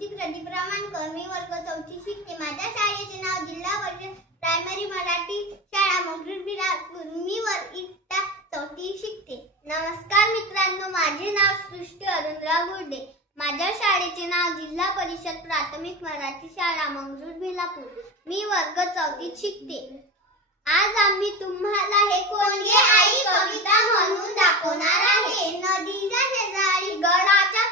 ऋतिक प्रदीप रामानकर. मी वर्ग 4 शिकते. माझ्या शाळेचे नाव जिल्हा परिषद प्रायमरी मराठी शाळा मंगरुळ बिलासपूर. मी इयत्ता 4 शिकते. नमस्कार मित्रांनो, माझे नाव सृष्टी अरुणराव गुर्डे. माझ्या शाळेचे नाव जिल्हा परिषद प्राथमिक मराठी शाळा मंगरुळ बिलासपूर. मी वर्ग 4 शिकते. आज आम्ही तुम्हाला हे कोण गे आई कविता म्हणून दाखवणार आहे. नदीच्या शेजारी गडाच्या